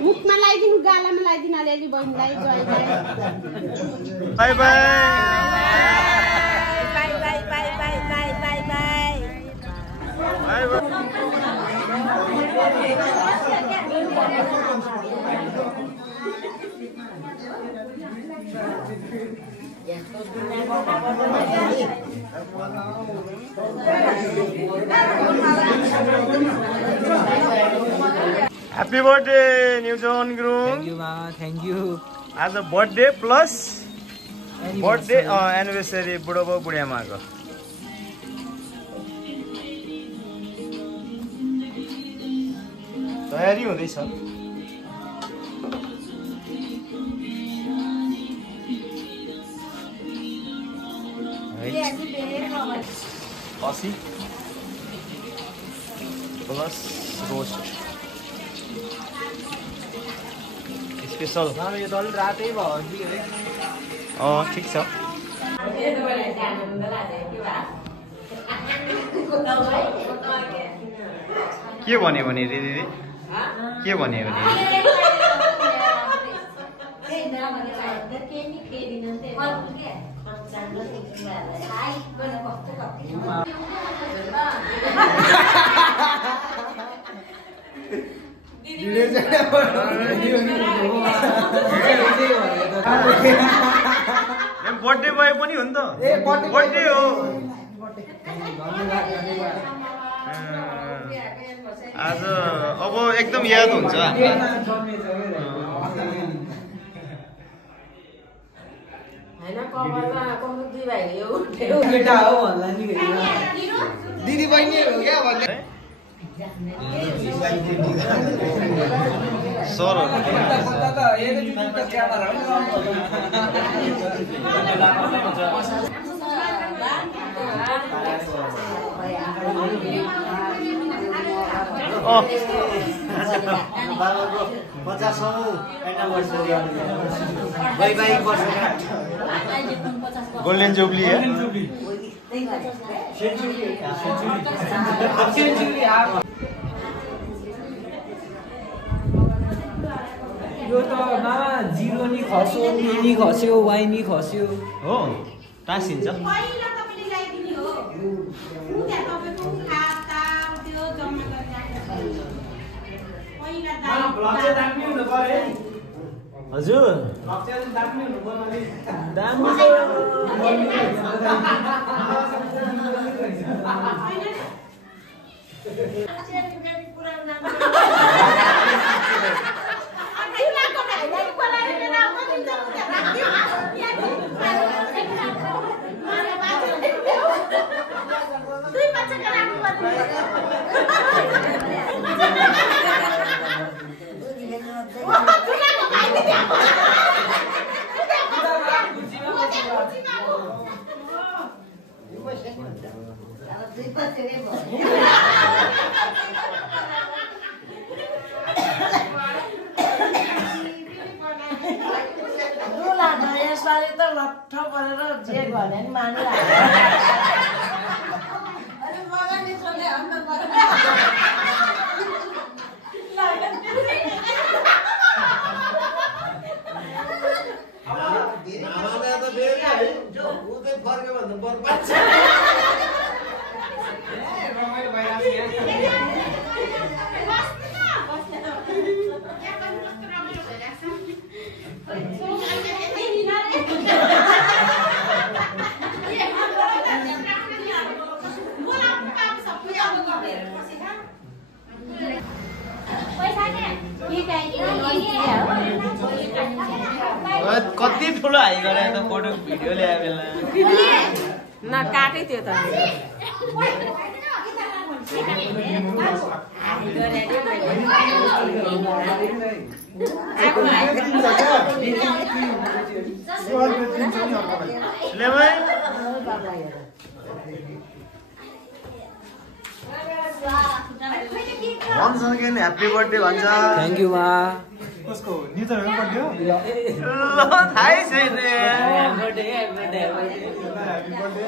मुखमा लगाइदिनु गालामा लगाइदिनु अलिअलि बहिनीलाई जयलाई bye bye bye bye bye bye bye bye bye Happy birthday, New John Groom. Thank you, Mama. Thank you. As a birthday plus birthday anniversary, बुढो बुढिया माको. तयारी हुँदैछ. Aussie plus roast. स्पेशल यो त अलि रातै भयो कि ठिक छ के भन्यो भने दिदी के भन्यो भने बर्थडे बोय पनि हो नि त बर्थडे हो आज अब एकदम याद हुन्छ दिदी बहिनी हो क्या भन्ने बाबाको 50औं एनिभर्सरी वैवाहिक वर्षगाँठ गोल्डन जुबली है यो त मामा जिरो नि खस्यो ए नि खस्यो वाइ नि खस्यो हो टाँसिन्छ पहिला तपाईले ल्याइदिने हो त्यहाँ तपाईको खाता त्यो जम्मा गरिराख्नु पहिला हजुर यसपालि त लट्ठ परेर जे भने नि मानिरहेको कति ठुलो हाई गरे त फोटो भिडियो ल्याए बेला न काटै त्यो त भन्छ कि ह्याप्पी बर्थडे भन्छ थ्याङ्क यू मा कसको नितरको बर्थडे हो ल थाहै छैन बर्थडे ह्यापी बर्थडे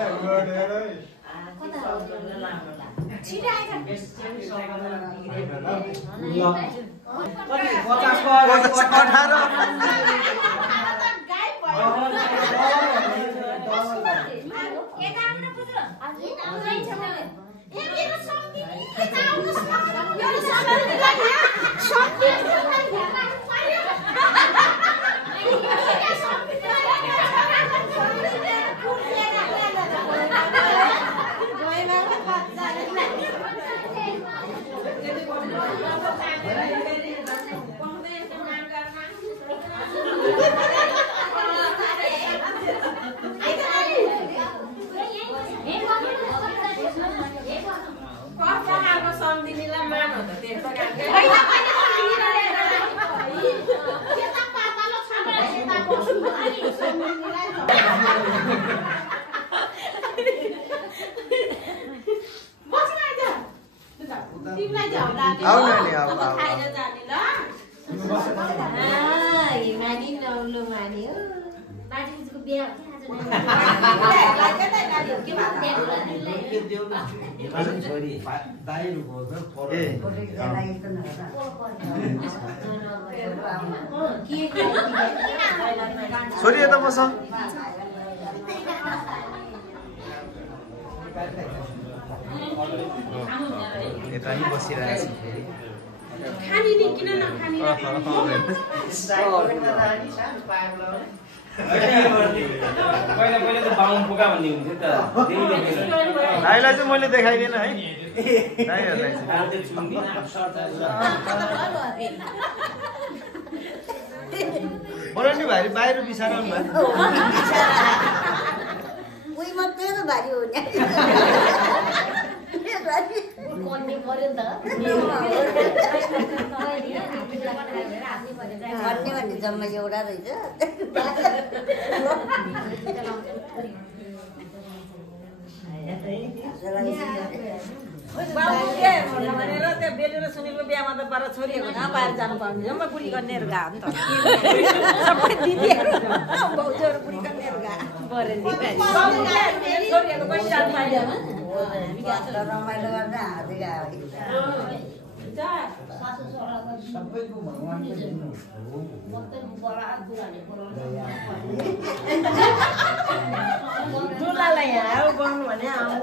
छोरी यता बस यता नि बसिरहेछ खानी नि किन नखानी पहिला त बाउन पोका भन्ने हुन्थ्यो त दाइलाई चाहिँ मैले देखाइदिएन है दाइहरुलाई बरु नि भाइ बाहिर बिसाराउनु भयो उही मात्रै त भारी हो नि भन्ने भने जम्मा एउटा रहेछ भनेर त्यो बेलु र सुनिलको बिहामा त पर छोरीहरूको न बाहिर जानु पाउने जम्मा बुढी गर्नेहरू गएको नि त सबै दिदीहरू भाउजूहरू बुढी गर्नेहरू छोरीहरूको पनि जानु पाइँदैन रमाइलो गरेर हाँदै गयो दुलालाई यहाँ गर्नु भने आउनु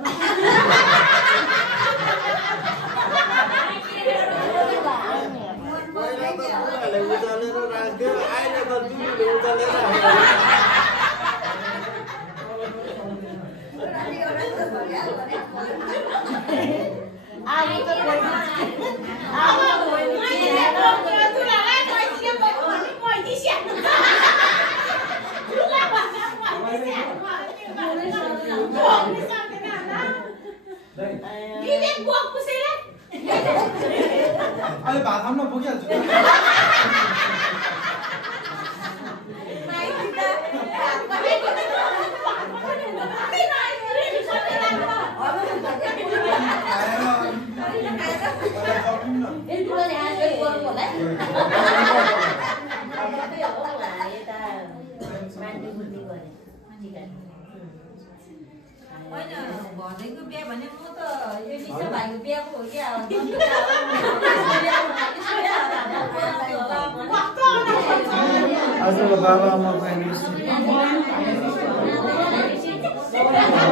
अहिले भात खाउन पुगिहाल्छु भनेको बिहा भने म त यो निशा भाइको बिहा पो हो क्या आजको बाबा आमाको एनिभर्सरी फोटो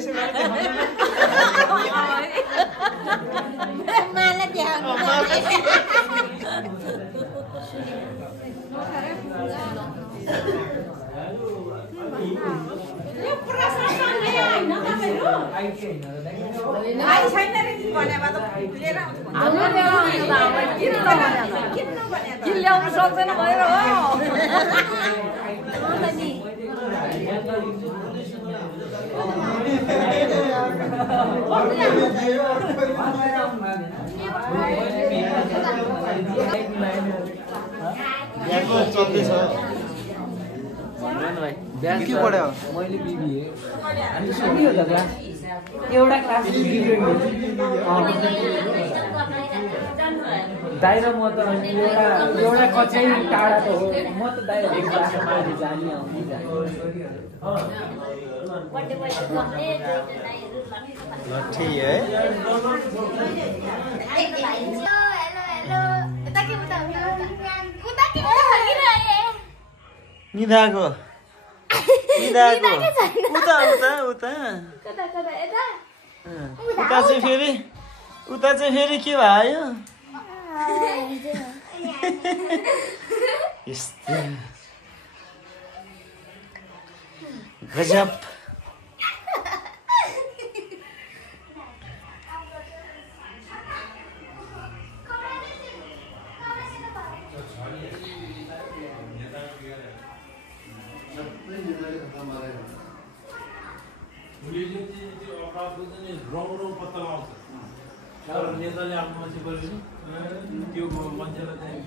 यसो गरेर माला देखाउनु यो पुरा ससँगै हैन तपाईहरु भाइ छैन रे भनेमा त लिएर आउँछ ल्याउनु सक्दैन भएर हो के पढ्यो मैले बिबिए हामी सुनि हो त क्लास एउटा क्लास डिफ्रेन्ट दाइ र म त एउटा कचै टाढा त हो म त दाइ एक क्लास मैले जाने आउने लट्ठी है निधाको उता चाहिँ फेरि के भयो यस्तो गजब नेताले आफ्नो मान्छे गरेर त्यो मान्छेलाई चाहिँ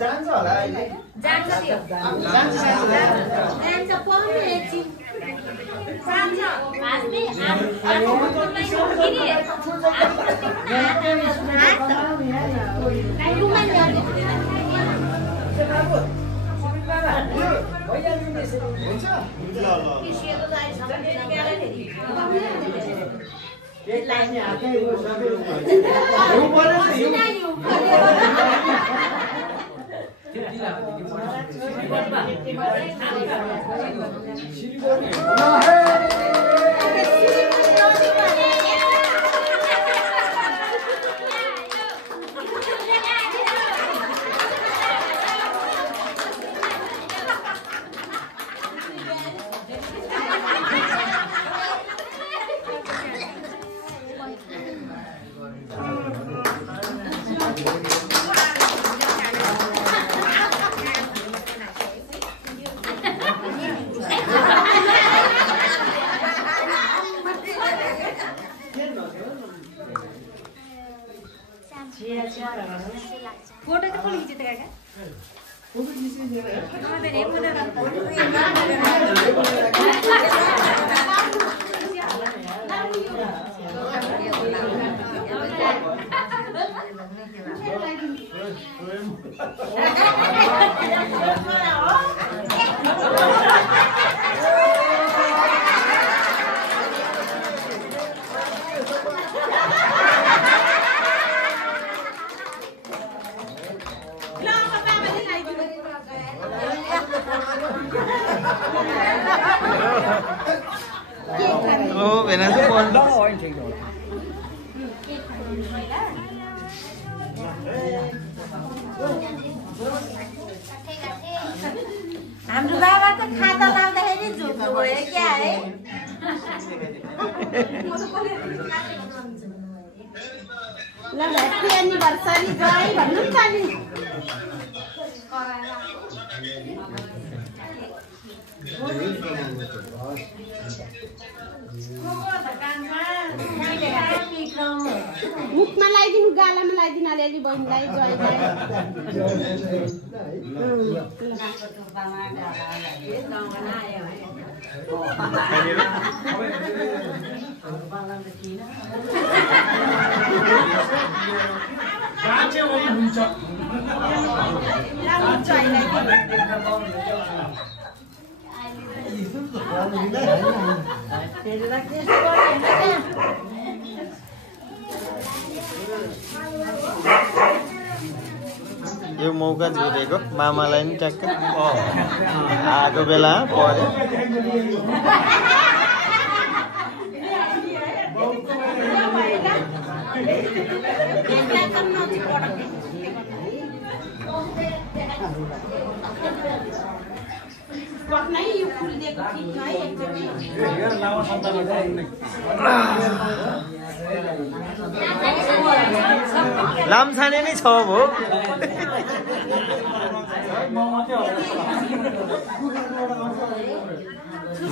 जान्छ होला अहिले जान्छ त्यो जान्छ पढ्नु एकछिन जान्छ भास्ने फोटो चाहिँ कसले खिचेको काका हाम्रो बाबा त खाता लाउँदाखेरि झुक्नु भयो क्या है ल ह्याप्पी एनिभर्सरी जय भन्नु नि खाली मुखमा लगाइदिनु गालामा लगाइदिनु अलिअलि बहिनीलाई जयलाई यो मौका झुरेको मामालाई नि ट्याक्क आएको बेला पर्यो यो फुल दिएको खिच्नु है एकचोटि लामछाने नै छ भो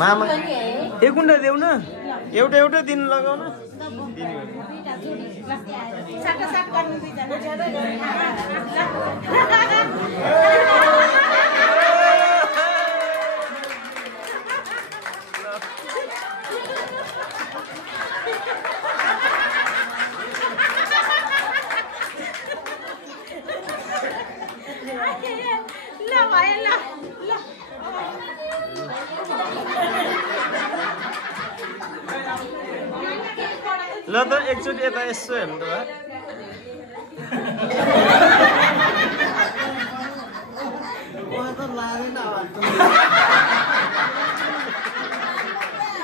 मामा एक गुन्डा देऊ न एउटा एउटा दिन लगाउन साटासाट गर्नु दुईजना ल त एकचोटि यता यसो हेर्नु त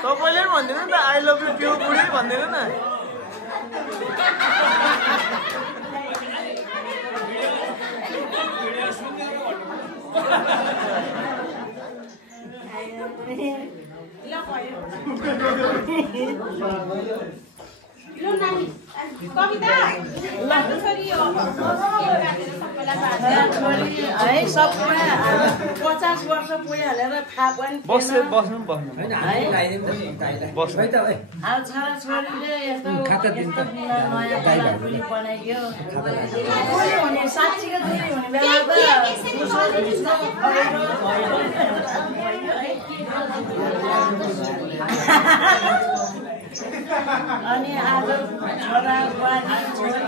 तपाईँले पनि भन्दिनु नि त आई लभ यु प्यो बुढी भन्दिनु न ल नानी कविता लाग्नु छोरी यो है सबमा 50 वर्ष पुगिहालेर थाहा पनि बस्नु बस्नु बस्नु त है अब छोराछोरीले यस्तो नयाँ बुढी बनाइयो बुढी हुने साँच्चीको बुढी हुने बेला अनि आज छोरा बुहारी छोरी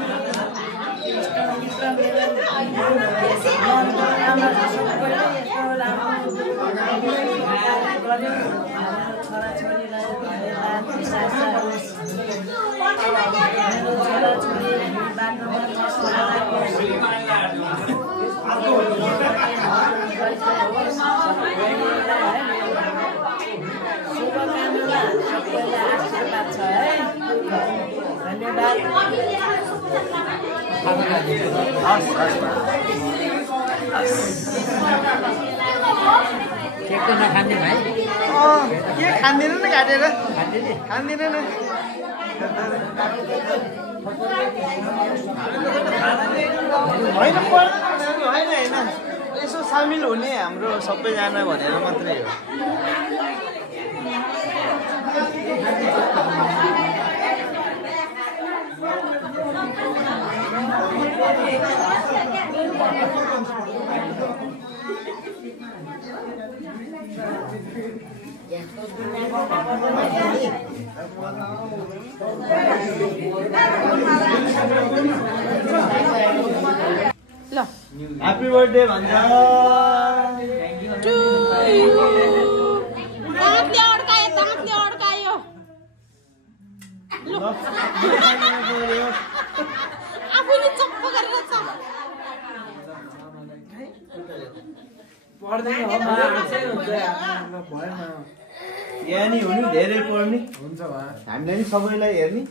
केक त नखाने भाइ के खाँदैन न काटेर खाँदैन न होइन होइन होइन यसो सामेल हुने हाम्रो सबैजना भनेर मात्रै हो ल ह्यापी बर्थडे भन्छ दाँतले अड्कायो आफैले चप्प गरेर छ यहाँ नि हुनु धेरै पढ्ने हुन्छ हामीले नि सबैलाई हेर्ने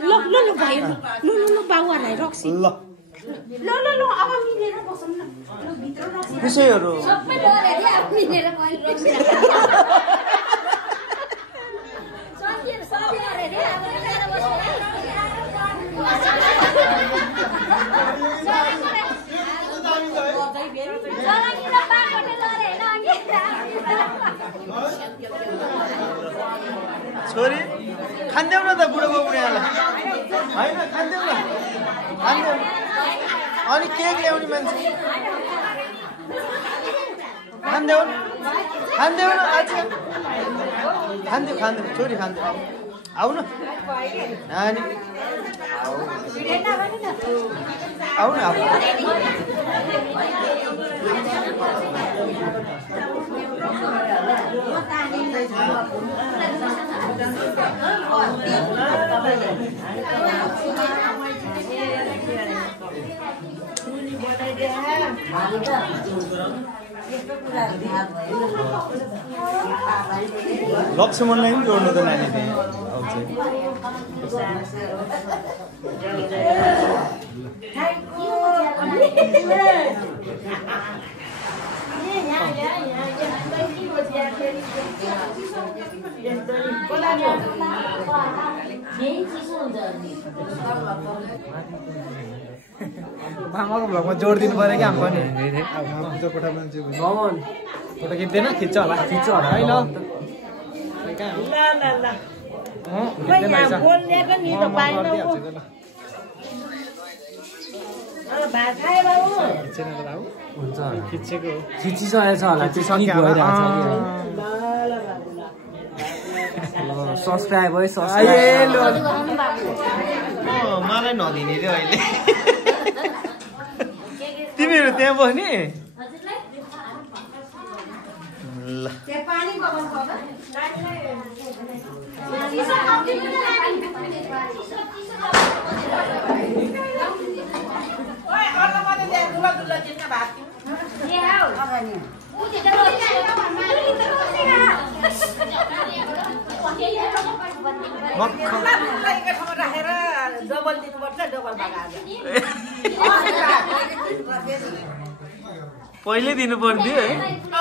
ल ल ल भाइ ल ल बाबुहरूलाई रक्सी ल ल ल ल अब मिलेर बसौँ न ल भित्र रक्सी विषयहरू सबै डरे दि अब मिलेर मैले रक्सी सबै डरे दि अब मिलेर छोरी खान्देऊ न त बुढो बुढियालाई होइन खान्देऊ न खान्देऊ अनि केक ल्याउने मान्छे खान्देऊ न आज खान्देऊ छोरी खान्देऊ आऊ न नानी आऊ न लक्ष्मणलाई पनि जोड्नु त नानी मामाको भ्लगमा जोड दिनु पर्यो कि हाम्रो नि फोटो खिच्दैन खिच्छ होला होइन हुन्छ खिचेको खिचिसकेको छ होला त्यो सकिक भइरहेको छ सब्सक्राइब है सब्सक्राइब मलाई नदिने रे अहिले तिमीहरू त्यहाँ बस्ने ल राखेर डबल दिनुपर्छ डबल पहिले दिनु पर्थ्यो है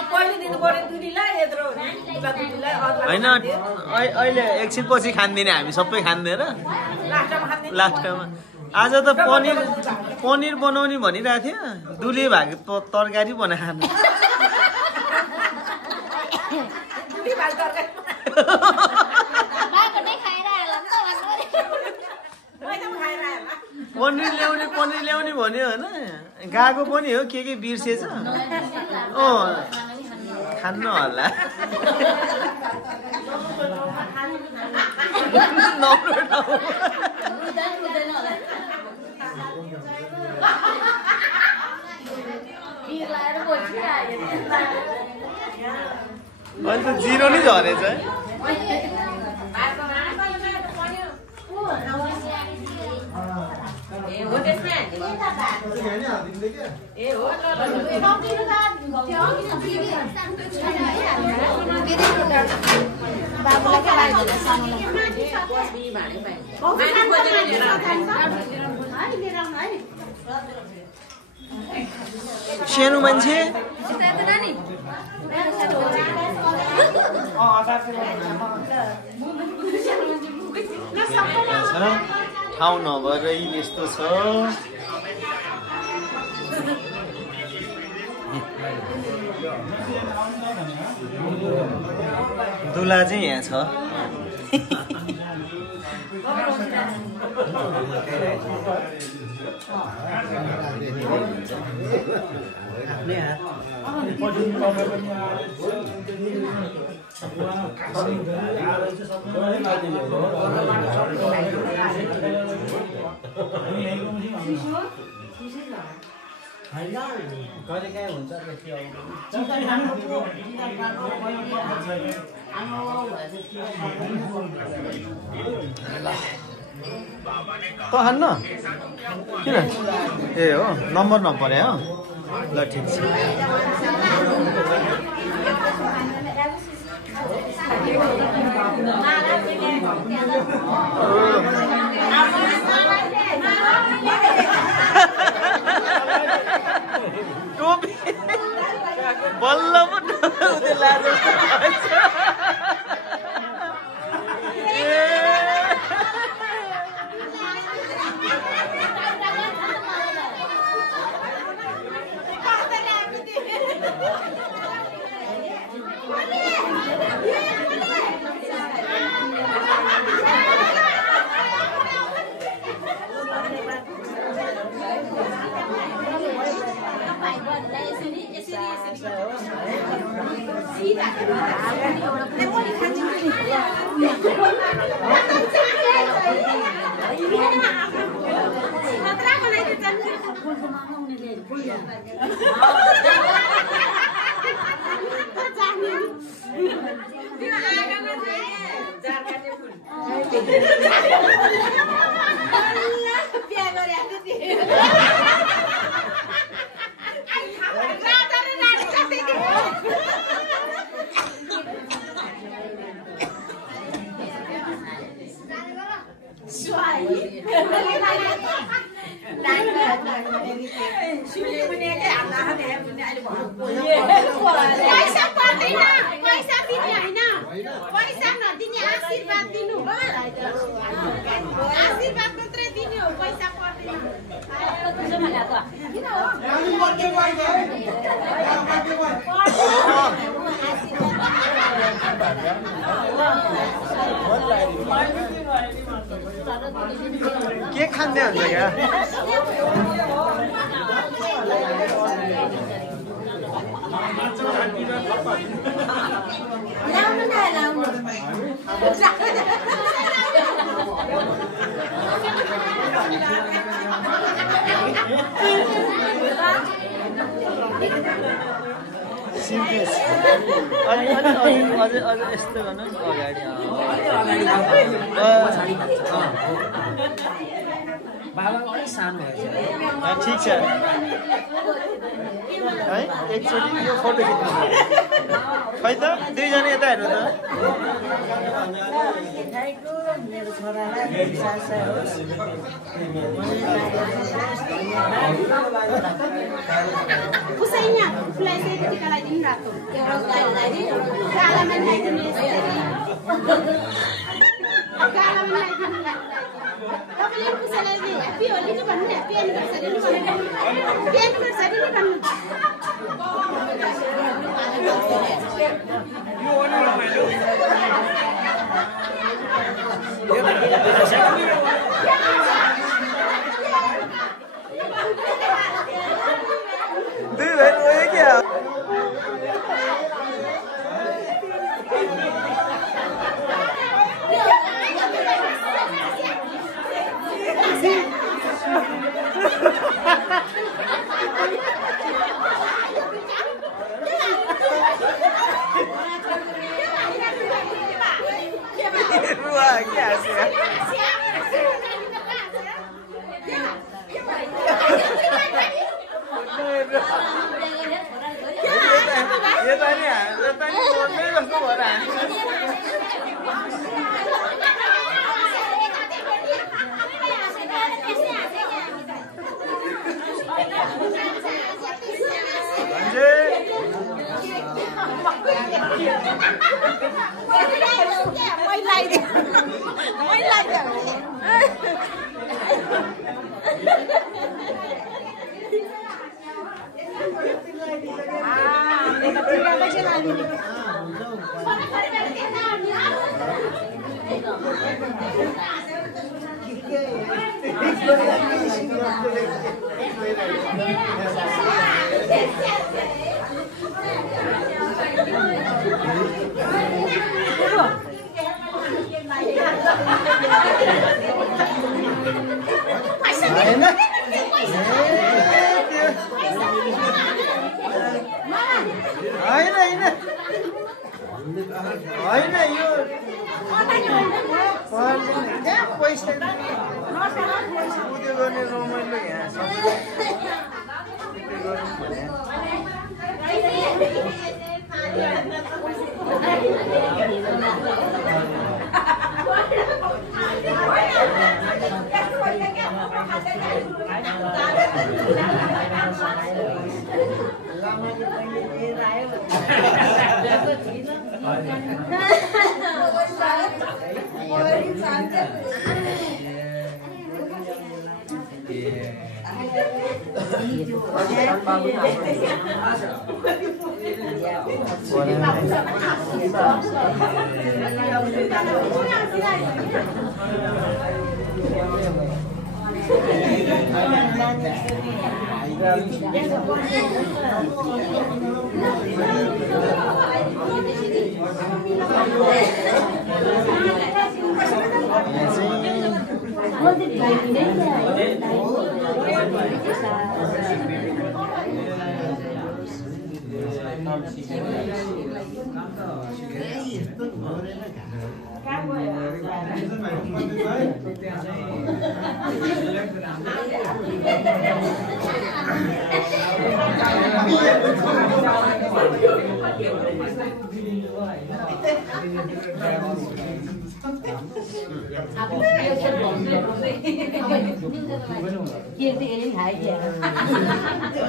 पहिले दिनु पर्यो दुरीलाई यत्रो होइन अहिले एकछिन पछि खान्दिने हामी सबै खाँदैन लास्टमा आज त पनिर बनाउने भनिरहेको थियो दुले भएको तरकारी बनाएर पनिर ल्याउने भन्यो होइन गएको पनि हो के बिर्सेछ खान्न होला अहिले त जिरो नै झरेछ है सानो मान्छे ठाउँ नभएर यस्तो छ दुला चाहिँ यहाँ छ कहिले काहीँ हुन्छ त खान्न किन ए हो नम्बर नपरे हो ल ठिक छ टोपी बल्ल पो उते लाज पैसा पर्दैन पैसा दिने हैन पैसा नदिने आशीर्वाद दिनु हो आशीर्वाद मात्रै दिने हो पैसा पर्दैन के खाँदै हुन्छ क्या सिम्पेस अझै यस्तो गर्नु अगाडि बाबा अलिक सानो भएछ ठिक छ है एकचोटि यो फोटो खिच्नु खै त दुईजना यता हेर्नु त मेरो छोरालाई सासा होस् उसैया फुलाई चाहिँ टिका लगाइदिनु रातो गालामा लगाइदिनु गालामा लगाइदिनु तपाईँले कसैलाई ह्याप्पी होली नि भन्नु ह्याप्पी एनिभर्सरी नि भन्नु ह्याप्पी एनिभर्सरी नि भन्नु दुई भाइ रोयो क्या रुआ क्या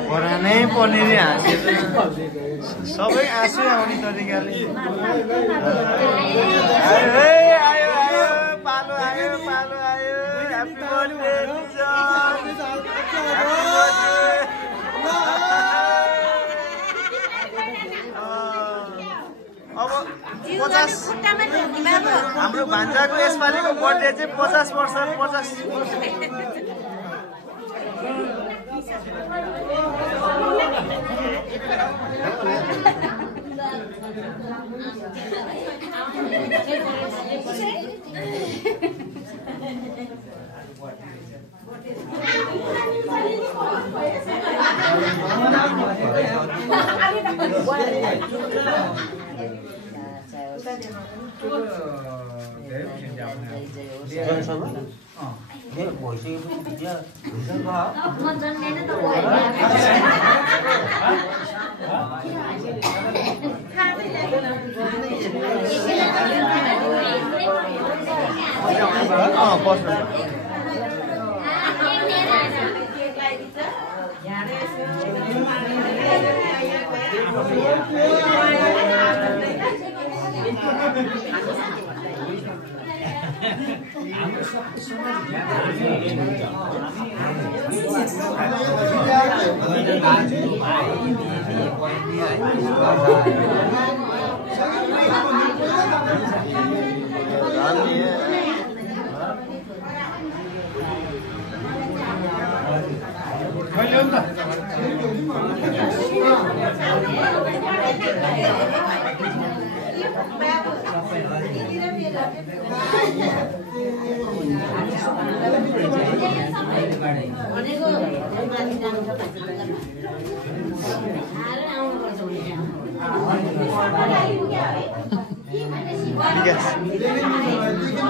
पुरानै पनिर हाँसेर सबै आँसु आउने तरिकाले आयो पालो आयो ह्यापी बर्थडे अब 50 हाम्रो भान्जाको यसपालिको बर्थडे चाहिँ 50 वर्ष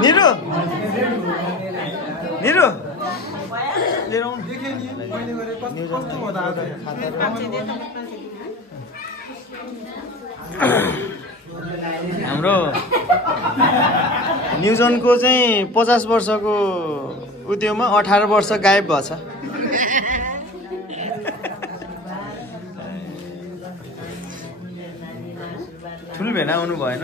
निरु हाम्रो न्युजनको चाहिँ 50 वर्षको उद्योगमा 18 वर्ष गायब भएछ। ठुलो भेना आउनु भएन।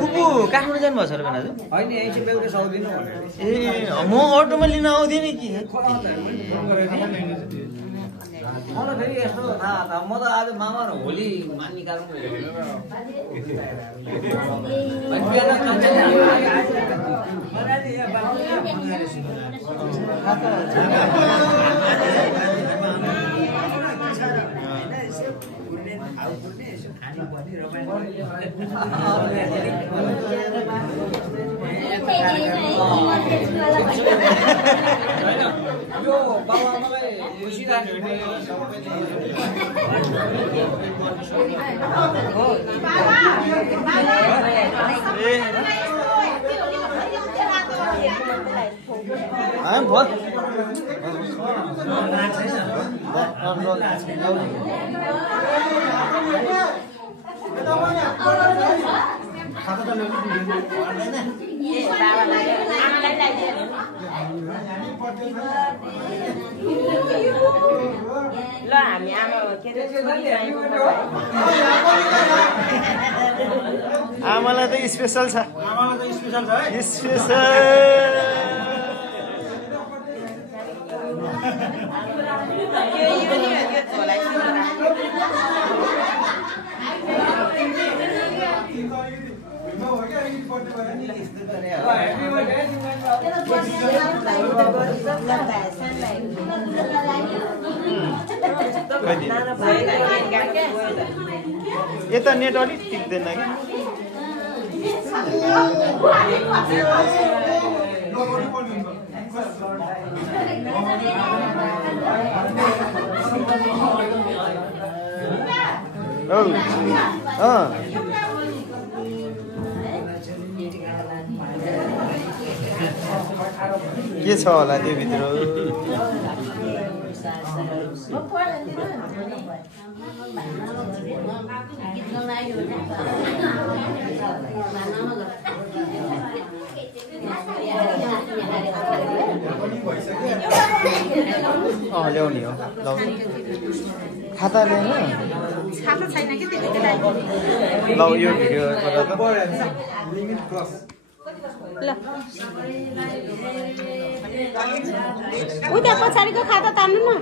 फुपू काठमाडौँ जानुभएको छ र भेना चाहिँ? होइन यही चाहिँ बेलुका सक्दिनँ भनेर। ए म अटोमा लिन आउँथेँ नि कि मलाई फेरि यस्तो थाहा था म त आज मामा र होली मान्ने कारण यो बाबाआमालाई खुसी राख्ने ल हामी आमा के आमालाई त स्पेशल छ स्पेशल यता नेट अलिक टिक्दैन कि के छ होला त्यो भित्र ल्याउने हो खाता ल्याउनु खाता छैन कि त्यसले लागि ल यो भिडियो ल उता पछाडिको खाता तान्नु न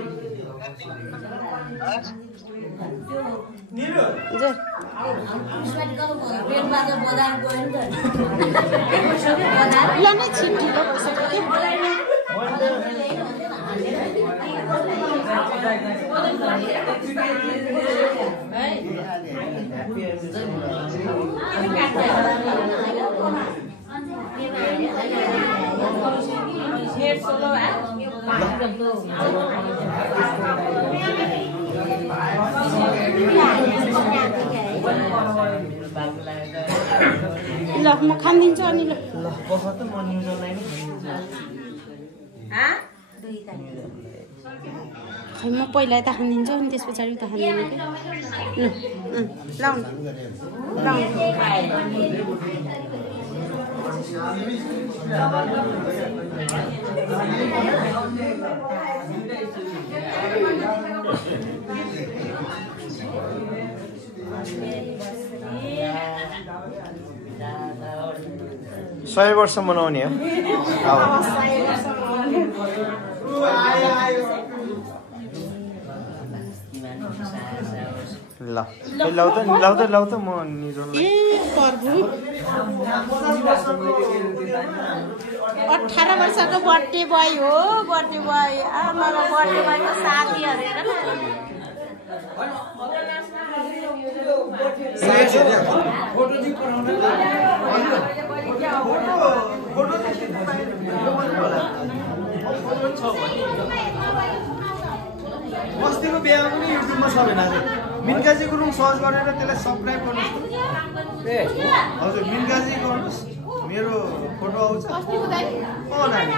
ल नै छिटो ल म खानिदिन्छु अनि ल बस त म न्युजलाई नै खै म पहिला यता खानिदिन्छु अनि त्यस पछाडि उता खानिदिनु कि लाउनु सय वर्ष मनाउने हो ल लाउ त म निजोलाई 18 वर्षको बर्थडे बोय हो बर्थडे बोय आमाको बर्थडे बोयको साथी हेरेर अस्तिको बिहामा पनि युट्युबमा छ भने मिनकाजी गुरुङ सर्च गरेर त्यसलाई सब्सक्राइब गर्नुहोस् हजुर मिनकाजी गर्नुहोस् मेरो फोटो आउँछ नानी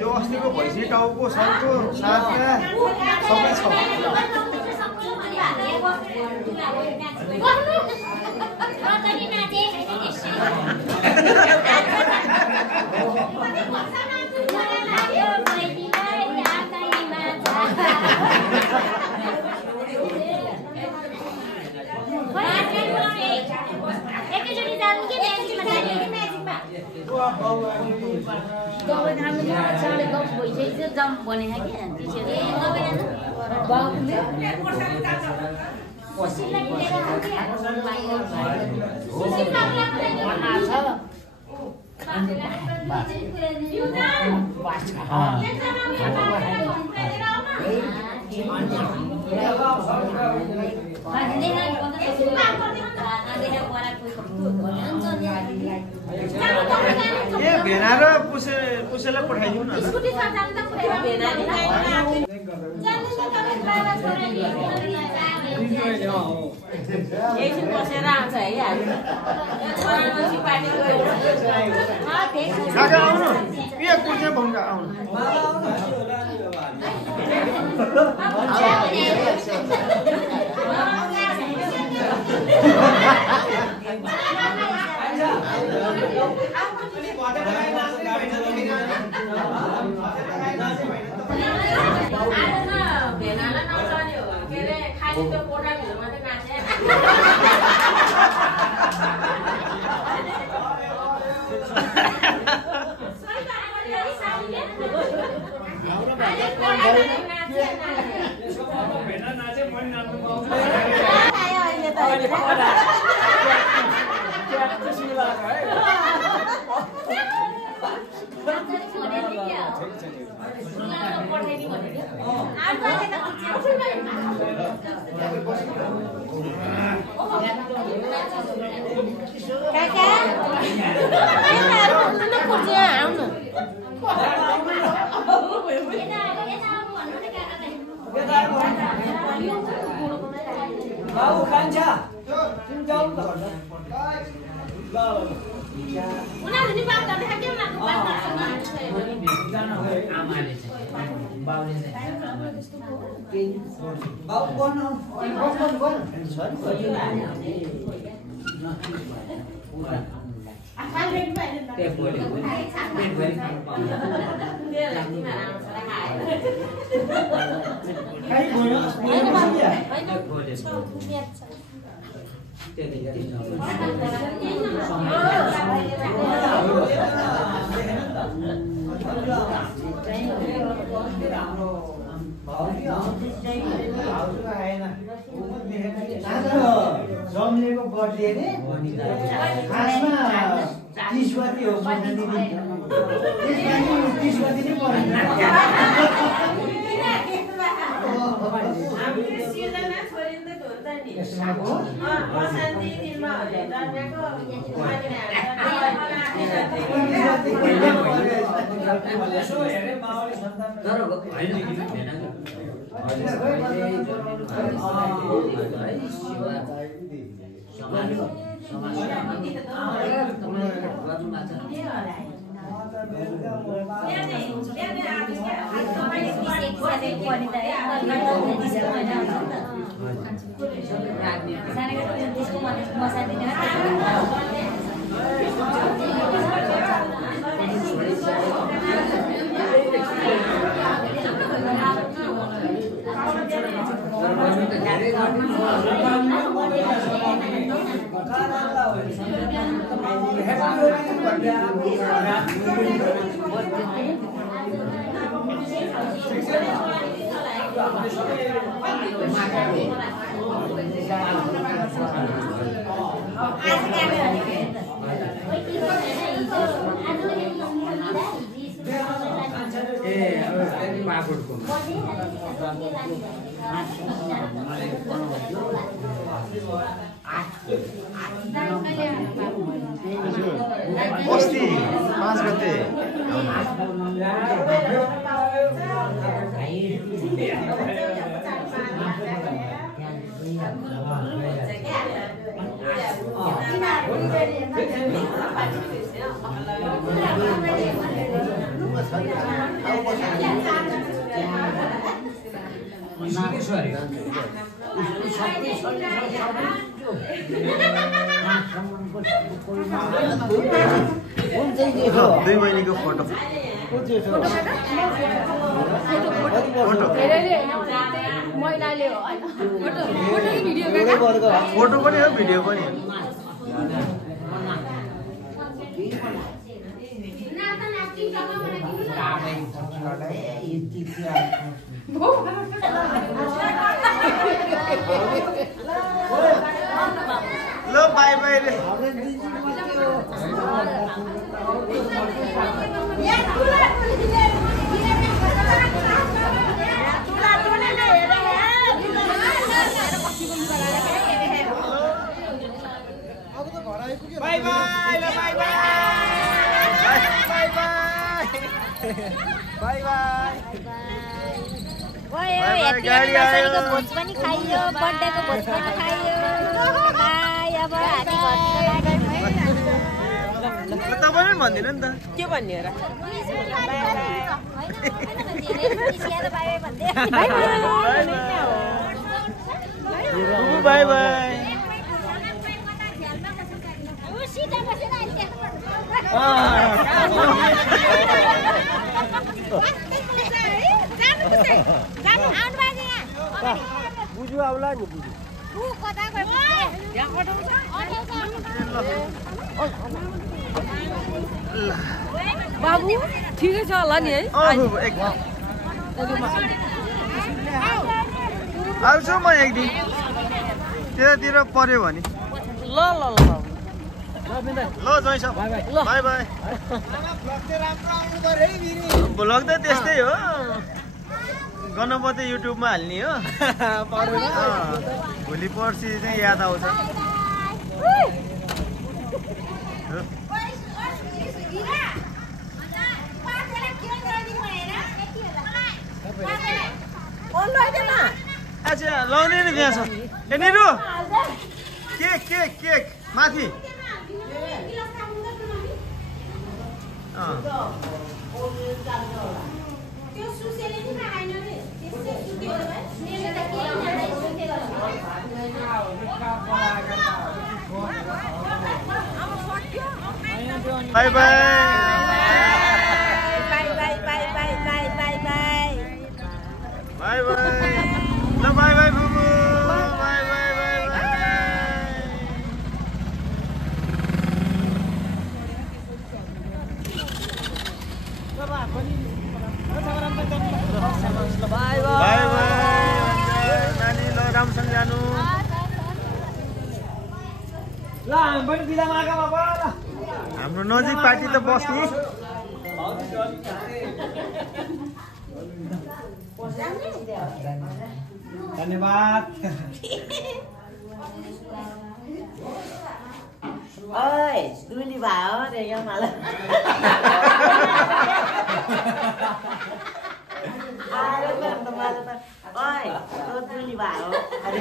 यो अस्तिको भैँसी टाउको सरको साथमा सबै छ Go भेना र पुसेलाई पठाइदिउँ न एकछिन बसेर आउँछ है काका आउनु के कुर्थे भङ्गा आउनु भेनालाई नचल्यो के अरे खाली त्यो कोठाभित्र मात्रै नाचे जम्लेको बर्थडे ने खासमा 30 गति हो त्यसमा 30 गति नै पर्दैन अस्ति 5 गते दुई बहिनीको फोटो फोटो पनि हो भिडियो पनि हो ल बाई बाई रे बाई बाई ल bye bye bye bye by गयो ह्याप्पी एनिभर्सरीको भोज पनि खाइयो बर्थडेको भोज पनि खाइयो बाई अब हामी घरतिर तपाईँ पनि भन्दिनु नि त के भन्ने र बाई बाई बुझु आउला नि बुझु बाबु ठिकै छ होला नि है आउँछु म एक दिन त्यतातिर पर्यो भने ल ल ल ल जय सब बाई बाई ब्लग त त्यस्तै हो गणपति युट्युबमा हाल्ने हो भोलि पर्सि चाहिँ याद आउँछ अच्छा लाउने नि त्यहाँ छ ए निरु केक केक केक माथि बाई बाई बाई बाई ल बाई बाई बुबु bye bye bye bye bye नानी ल राम्रोसँग जानु ल हामी पनि बिदा मागामा पो ल हाम्रो नजिक पार्टी त बस्ने धन्यवाद ओइ दुली भयो रे यो मलाई आरे त मलाई त ओइ तो दुली भयो अरे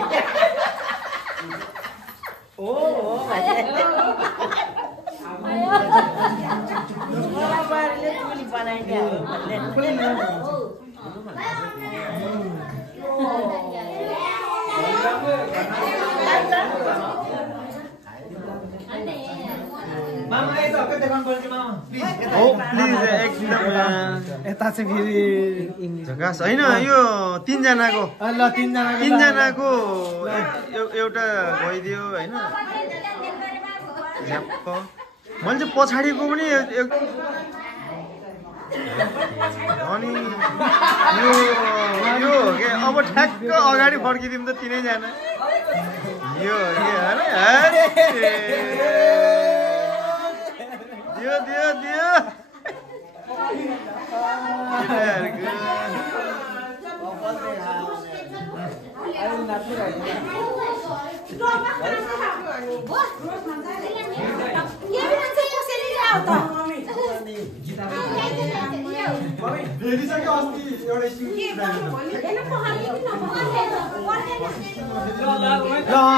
ओ भन्छ बराबरले दुली बनाइदियो मामा यता हक्कै देखाउनु पर्छ मामा हो प्लिज एकदम यता चाहिँ फेरि झकास होइन यो तीनजनाको ल तीनजनाको एउटा गइदियो होइन झ्याप्प मैले चाहिँ पछाडिको पनि अनि यो यो के अब ठ्याक्क अगाडि फर्किदिउँ त तिनैजना यो के अरे दियो दियो दियो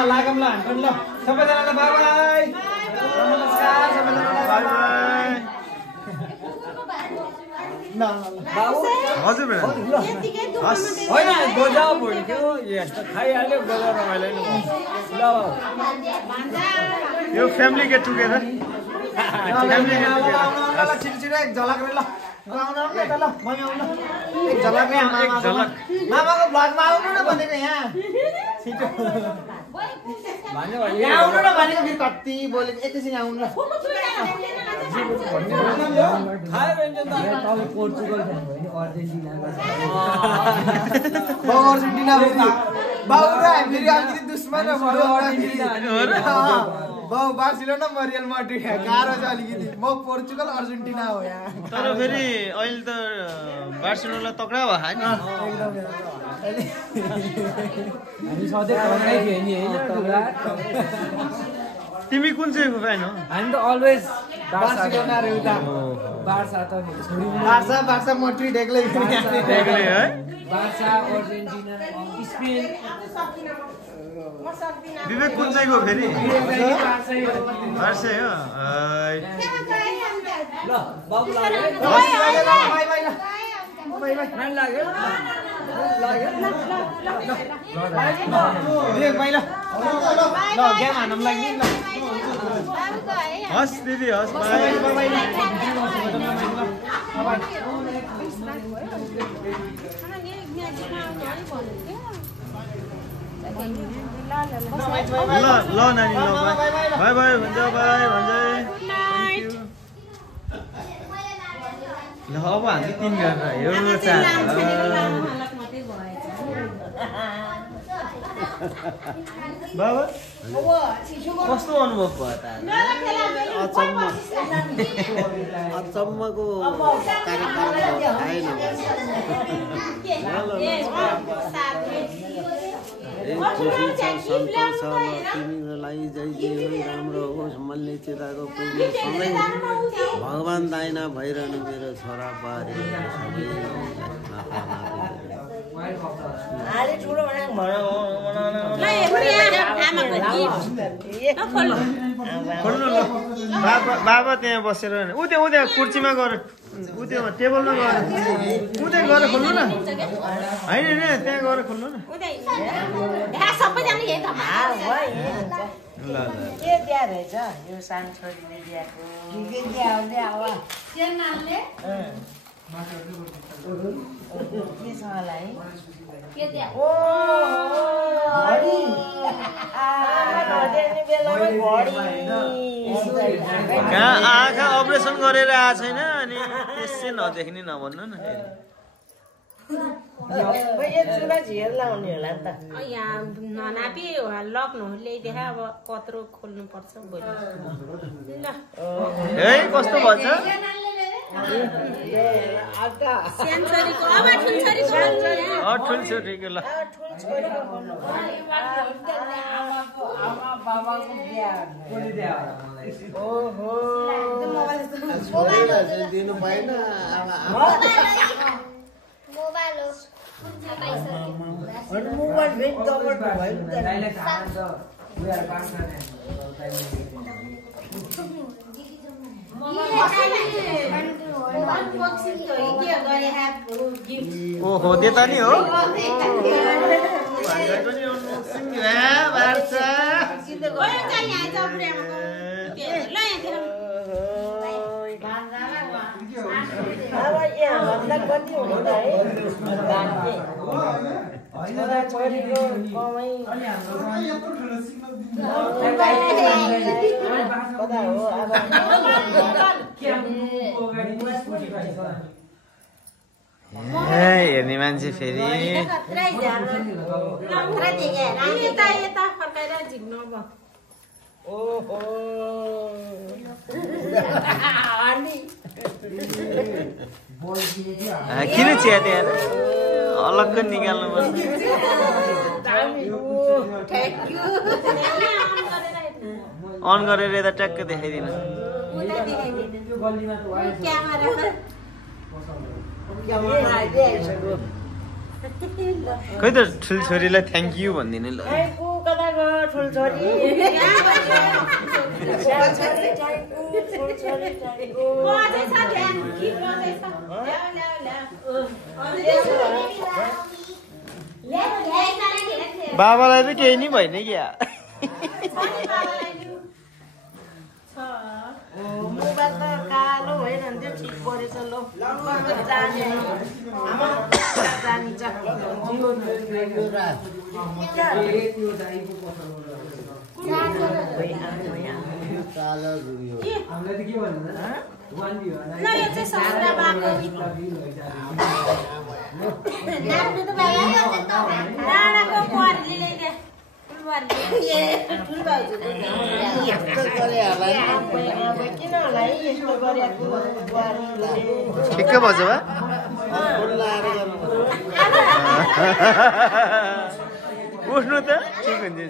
लागौँ ल हामी पनि ल सबैजनालाई बाई बाई नमस्कार सबैजनालाई बाई बाई हजुर होइन गोजा भुल्क्यो यस्तो खाइहाल्यो गोजा रमाइलो नि ल यो फ्यामिली गेट टुगेदर छिटो एक झलक ल आउनु ल ल मम्मी आउनु एक झलक एक झलक मामाको भ्लगमा आउनु न भनेको यहाँ छिटो भन्यो भने यहाँ आउनु न भनेको फेरि कति बोलेको एकैछिन आउनु ल तपाईँ पोर्चुगल फ्यान भयो नि अर्जेन्टिनाको बाउ अर्जेन्टिना बाउ र फेरि अलिकति दुश्मन र बाउ बार्सिलोना म रियल माड्रिड गाह्रो छ अलिकति म पोर्चुगल अर्जेन्टिना हो यहाँ तर फेरि अहिले त बार्सिलोना तक्रा भयो नि हामी सधैँ तगडै थियो नि होइन तगडा तिमी कुन चाहिँ फ्यान हो हामी त अलवेज बार्सिलोना र उता बार्सा त छोडिदिनु बार्सा माड्रिड एक्लै एक्लै है बार्सा अर्जेन्टिना स्पेन विवेक कुन चाहिँ को फेरि बार्सै हो ल बाबु लाग्यो ल गेम हान्नु लागि हस् दिदी हस् बाई ल नानी ल बाई बाई भन्छ बाई भन्छ ल अब हामी 3 गरेर यो बाबा कस्तो अनुभव भयो त अचम्मको कार्यक्रम आएन खुसी छ सन्तोष छ तिमीलाई जय जय राम्रो होस् मल्ने चिताको पुग्ने सधैँ भगवान् दाइना भइरहनु मेरो छोरा बारे खोल्नु ल बाबा त्यहाँ बसेर उ त्यहाँ कुर्सीमा गएर उ त्यहाँ टेबलमा गएर उ त्यहाँ गएर खोल्नु न होइन त्यहाँ गएर खोल्नु न ल के दिया रहेछ यो सानो छोरीले दिएको के दिया हो के छ होला है के दिया ओ घडी कहाँ आँखा अपरेसन गरेर आएको छैन अनि त्यसै नदेख्ने नभन्नु न झियर लाउने होला नि त यहाँ ननापी लग्न ल्याइदिए अब कत्रो खोल्नु पर्छ भोलि ल है कस्तो भन्छ सेन्चुरीको अब ठुलछोरीको ठुलछोरीको ल आमा बाबाको बिहा ओहो दिनु पाएन मोबाइल हो मोबाइल भेट दबड भयो नि त दाइले थाहा छ we are Barca ओहो देता नि हो हेर्ने मान्छे फेरि किन चिया त्यहाँ अलग्ग निकाल्नु पर्छ अन गरेर यता ट्याक्क देखाइदिनु खै त ठुल्छोरीलाई थ्याङ्क यू भनिदिनु ल बाबालाई त केही नि भएन क्या मोबाइल त कालो होइन त्यो ठिक परेछ ल कुन चार्जर जुडियो हामीलाई त के भन्नु वान दियो ल यो चाहिँ सस्ता भएको नाप्नु त भाइ डाँडाको बुहारीले ल्याइदे ठुल भाउजूको यस्तो गरे होला किन होला है यस्तो गरेको ठिक्कै भन्छ बा फुल लाएर गर्नुपर्छ उठ्नु त ठिक हुन्छ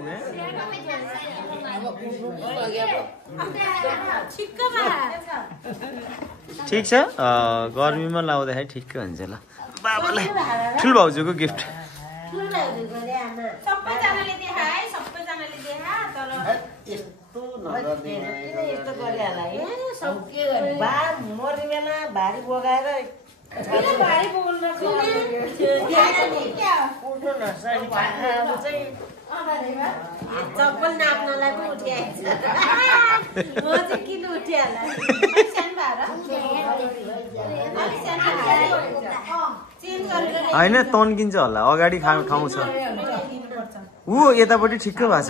ठिक छ गर्मीमा लाउँदाखेरि ठिक्कै हुन्छ ल बाबालाई ठुल भाउजूको गिफ्ट सबैजनाले देखाए सबैजनाले देखा तर यस्तो नगर्ने किन यस्तो गरे होला है बा मर्ने बेला भारी बोगाएर भाइ बोल्न उठ्नु नसक्ने पाखाहरू चाहिँ चप्पल नाप्नलाई पो उठ्याएछ म चाहिँ किन उठ्याला होइन तन्किन्छ होला अगाडि ठाउँ छ ऊ यतापट्टि ठिक्कै भएको छ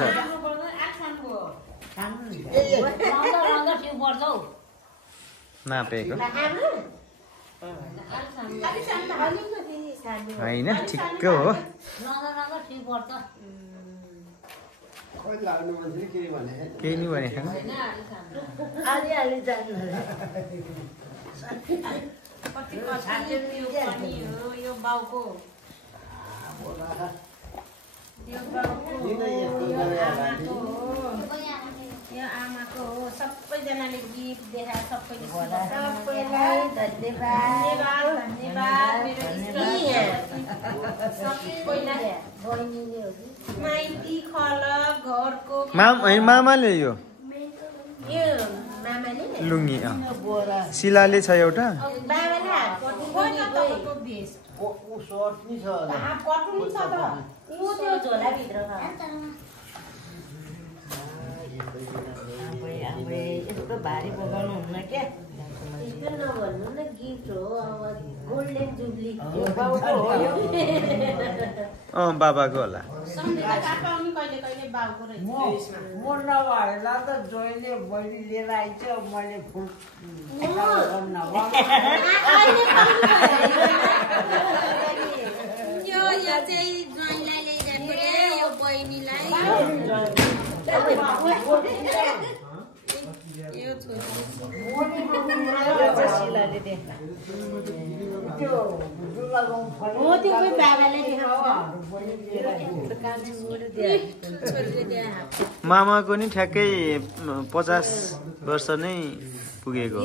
नापेको होइन ठिक्कै हो केही नि भने कति कष्ट यो बाउको यो आमाको हो सबैजनाले गिफ्ट देखाए सबैलाई धन्यवाद माइती खलक घरको मामाले यो मामाले लुङ्गी शिलाले छ एउटा यस्तो भारी बोकाउनु हुन्न क्या यस्तो नभन्नु न गिफ्ट हो अब गोल्डन जुब्ली बाबाको होला म नभएर त जोइले बहिनी लिएर आइन्छ मैले फुल यो चाहिँ ज्वाइँलाई ल्याइदिएको रे यो बहिनीलाई यो शिलाले देख्ला मामाको नि ठ्याक्कै 50 वर्ष नै पुगेको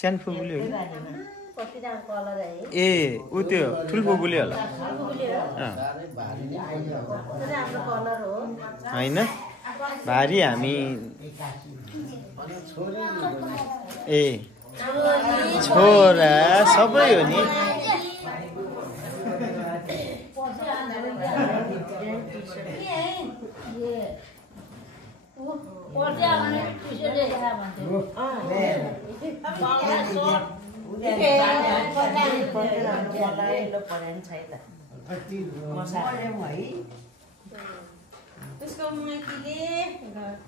सानो फुपुले हो ए ऊ त्यो ठुल फुपुले होला होइन भारी हामी ए छोरा सबै हो नि उसको माइतीले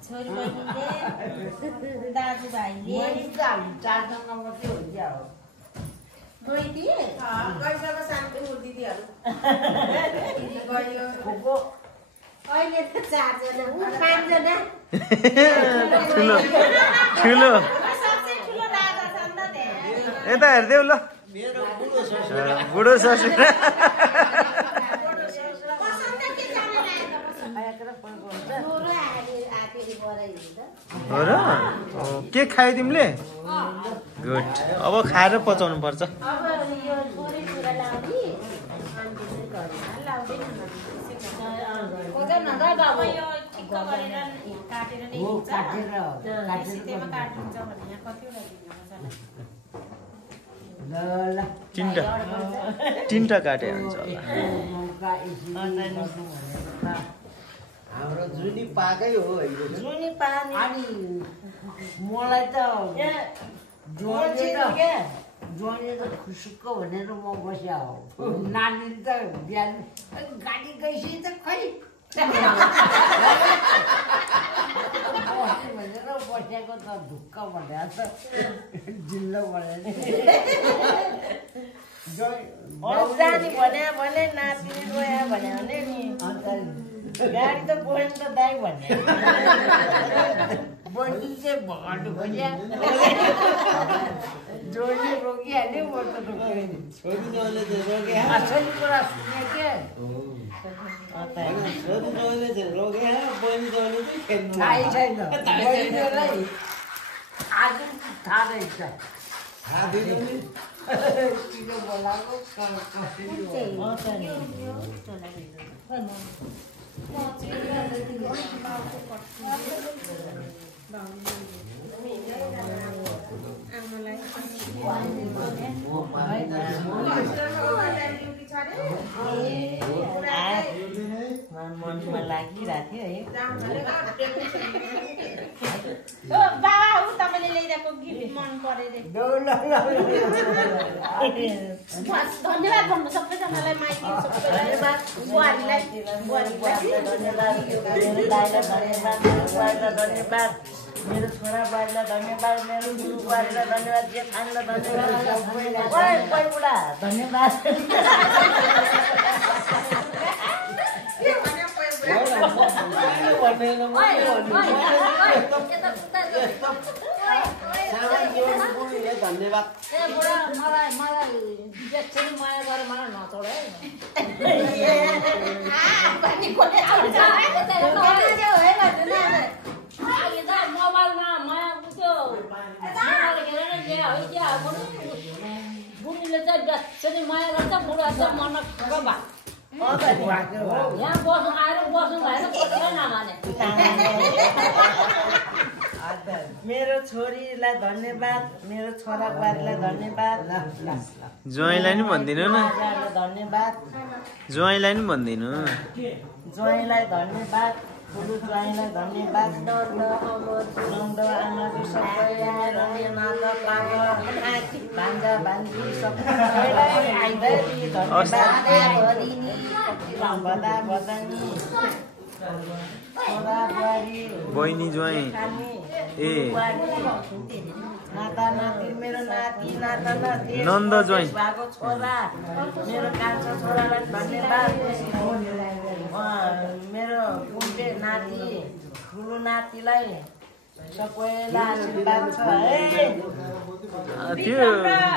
छोरी बहिनीले दाजुभाइले माइती अहिले त 4 जना 5 जना ठुलो ठुलो यता हेर्देऊ ल बुढो ससुर हो र के खायो तिमीले गुड अब खाएर पचाउनु पर्छ तिनटा काटे हुन्छ हाम्रो जुनी पाकै हो जुनी पानी मलाई त ज्वाइँले त खुसुक्क भनेर म बस्या हो नानीले त बिहान गाडी गइसि त खै भनेर बसेको त ढुक्क भनेर त जिल्लो भनेर जाने भने नातिनी रोया भन्यो भने नि गाडी त गएन त दाइ भन्ने बहिनी चाहिँ भन्नु खोज्या जोडले रोकिहाल्यो म त रोकेँ छोरी कुरा सुने के थाहै छैन बहिनीलाई आज थाहा रहेछ किन बोलाएको मनमा लागिरहेको थियो है बाबा हो तपाईँले ल्याइदिएको गिफ्ट मन पऱ्यो धन्यवाद भन्नु सबैजनालाई माइती सबैलाई बुहारीलाई धन्यवाद मेरो छोरा बुहारीलाई धन्यवाद मेरो गुरु बुहारीलाई धन्यवाद जेठानीलाई धन्यवाद धन्यवाद धन्यवाद मलाई जेठरी माया गरेर मलाई नचोड मोबाइलमा माया बुझ्यो बुढीले चाहिँ जेठरी माया गर्छ बुढा चाहिँ मन भए यहाँ बस्नु आएर बस्नु भएन कसैलाई नमाने मेरो छोरीलाई धन्यवाद मेरो छोरा बुहारीलाई धन्यवाद ज्वाइँलाई नि भनिदिनु न धन्यवाद ज्वाइँलाई नि भनिदिनु ज्वाइँलाई धन्यवाद ठुलो ज्वाइँलाई धन्यवाद नन्द आमाको सबै नाता पाका भान्जा भान्जी सबैलाई धन्यवाद भदा भदानी छोरा बुहारी बहिनी ज्वाइँ ए नाता नाति मेरो नाति नाता नाति नन्द ज्वाइँ भएको छोरा मेरो कान्छो छोरालाई धन्यवाद मेरो कुन्टे नाति ठुलो नातिलाई सबैलाई आशीर्वाद छ है त्यो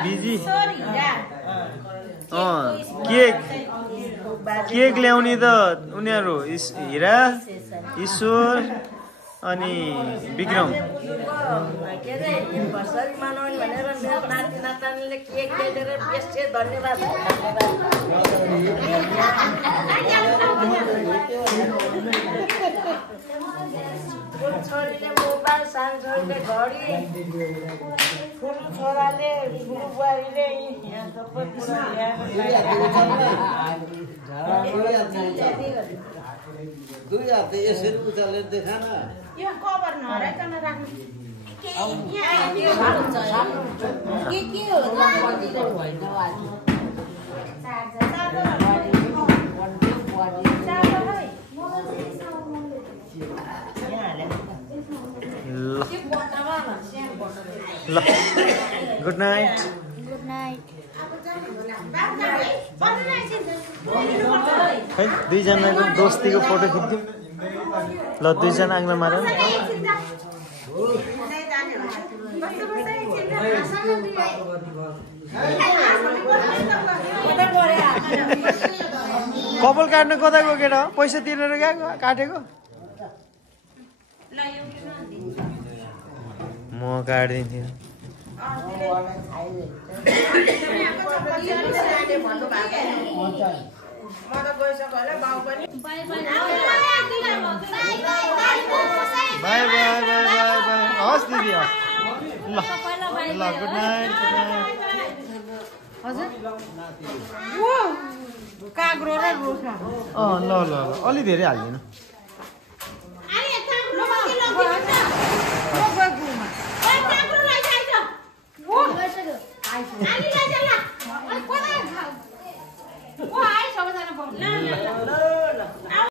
बिजी केक ल्याउने त उनीहरू हिरा ईश्वर अनि विक्रम के अरे कसरी मनाउने भनेर मेरो नाति नातानीले केक ल्याइदिएर बेसी धन्यवाद छोरीले मोबाइल सानो छोरीले घडी ठुलो छोराले ठुलो बुहारीले यहाँ सबै कुरा दुई हात यसरी उचालेर देखा न यो कभर नहराइकन राख्नु के हो ल गुड नाइट गुड नाइट है दुईजनाको दोस्तीको फोटो खिच्दिउँ ल दुईजना आग्न मार कपाल काट्नु कता गयो केटा पैसा तिरेर गएको काटेको म काटिदिन्थेँ bye bye bye bye bye हस् दिदी हस् ल गुड नाइट काग्रो र रोका ल ल अलि धेरै हालिदिनु आली ल ल ल को आए सबैजना बोल्नु ल ल